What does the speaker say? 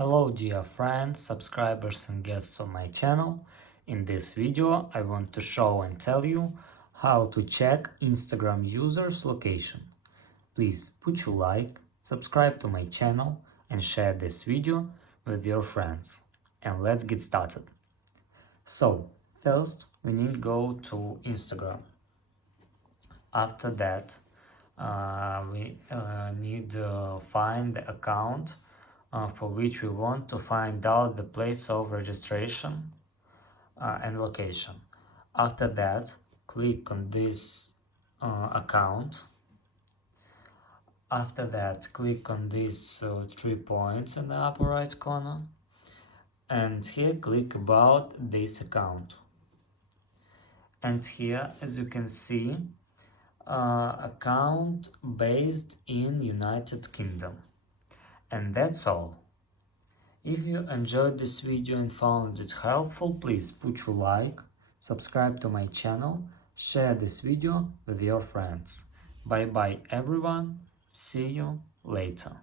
Hello dear friends, subscribers and guests on my channel. In this video I want to show and tell you how to check Instagram users location. Please put your like, subscribe to my channel and share this video with your friends. And let's get started. So first we need to go to Instagram. After that we need to find the account for which we want to find out the place of registration and location. After that, click on this account. After that, click on these 3 points in the upper right corner. And here click about this account. And here, as you can see, account based in United Kingdom. And that's all. If you enjoyed this video and found it helpful, please put your like, subscribe to my channel, share this video with your friends. Bye bye everyone, see you later.